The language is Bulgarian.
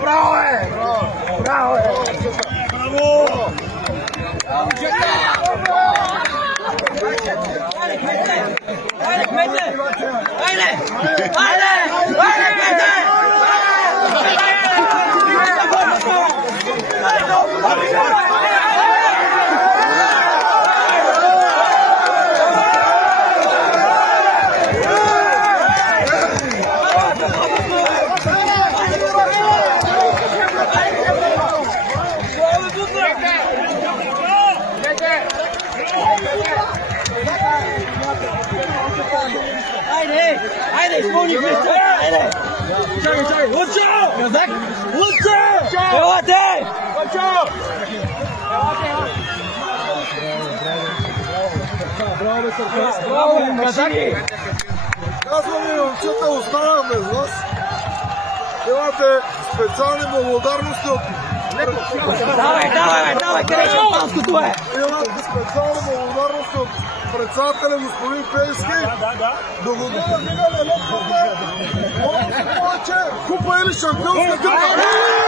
Браво, браво! Айде, изпълни вместе! Айде! Чакай! Лъчо! Казак! Лъчо! Елате! Лъчо! Браво, бе, Съркас! Браво, бе, Казак! Казвам ви, момчета, остана без вас. Имате специални благодарности от... Давай, къде е шампанското е? Имате специални благодарности от председателя господин Пейски. Да го дадат, повече купа или шампионска купа.